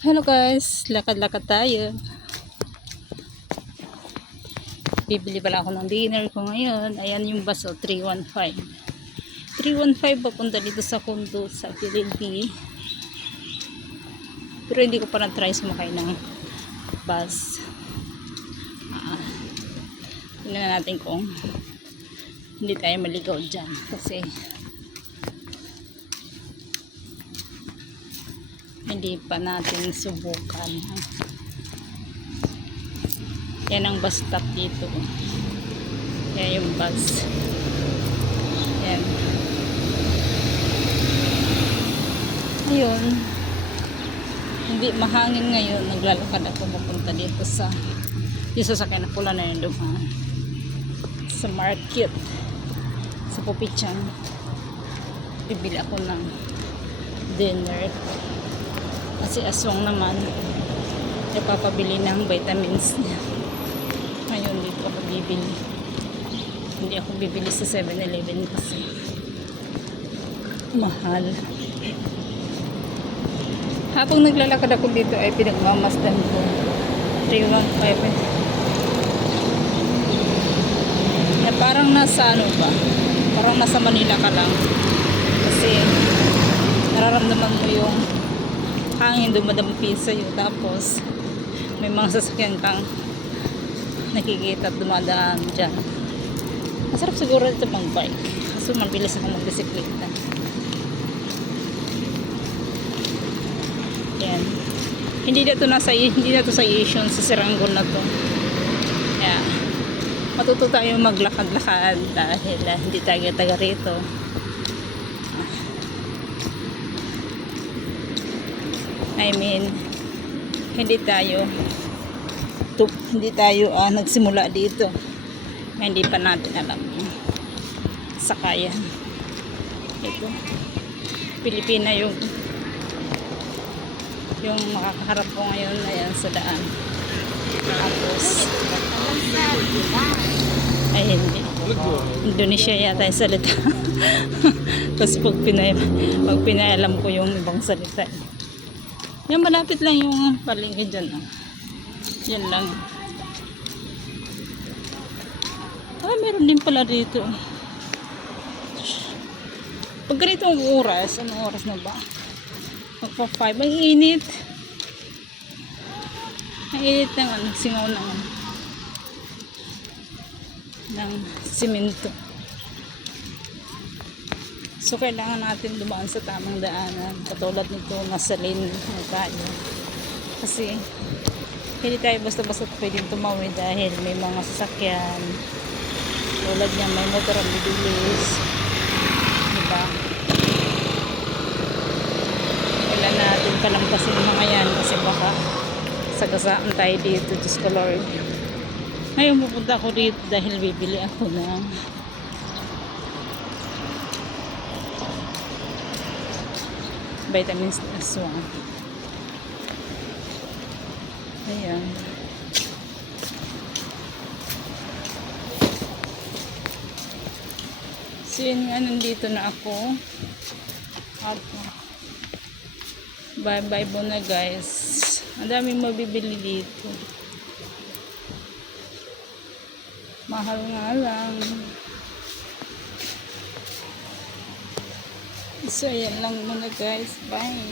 Hello guys, lakad-lakad tayo. Bibili pala ako ng dinner ko ngayon. Ayan yung bus 315. 315 papunta dito sa Condo sa Philippines. Pero hindi ko pa na-try sumakay ng bus. Tingnan natin kung hindi tayo maligaw dyan. Kasi hindi pa natin subukan. Yan ang bus stop dito. Yan yung bus. Yan. Ayun. Hindi mahangin ngayon. Naglalakad ako papunta dito sa sasakyan na pula na yung dumaan. Sa market. Sa Pupichan. Bibili ako ng dinner. Kasi aswang naman napapabili ng vitamins niya. Ngayon dito ako bibili. Hindi ako bibili sa 7-Eleven kasi mahal. Habang naglalakad ako dito ay pinagmamasdan ko 315 na parang nasa ano ba, parang nasa Manila ka lang kasi nararamdaman mo yung hangin dumadampi sa'yo, tapos may mga sasakyan kang nakikita at dumadaan dyan. Masarap siguro ito mag bike kasi mabilis ako mag bisikleta. Yan, hindi na to sa Asian, sa Sirangoon na to. Kaya matuto tayo maglakad-lakad dahil hindi tayo taga rito. I mean, hindi tayo nagsimula dito. Hindi pa natin alam sakayan. Ito, Pilipina yung makakaharap ko ngayon. Ayan sa daan. Tapos ay hindi, Indonesia yata yung salita. Tapos pag pinayalam ko yung ibang salita. Yan, malapit lang yung palengke dyan. Yan lang. Meron din pala dito. Pag ganitong oras, anong oras na ba? Magpa 5. Ang init. Ang init ng singaw ng simento. So, kailangan natin dumaan sa tamang daanan. Katulad nito, nasa lane na tayo. Kasi, hindi tayo basta-basta pwedeng tumawid dahil may mga sasakyan. Tulad niya, may motor ang bibilis. Diba? Kailangan natin palampasin yung mga yan kasi baka sagasaan tayo dito. Diyos ko Lord. Ngayon, pupunta ako dito dahil bibili ako ng vitamins na aswang. Ayan. So yun nga, nandito na ako. Bye bye muna guys. Ang daming mabibili dito. Mahal nga lang. So, ayan lang muna guys. Bye.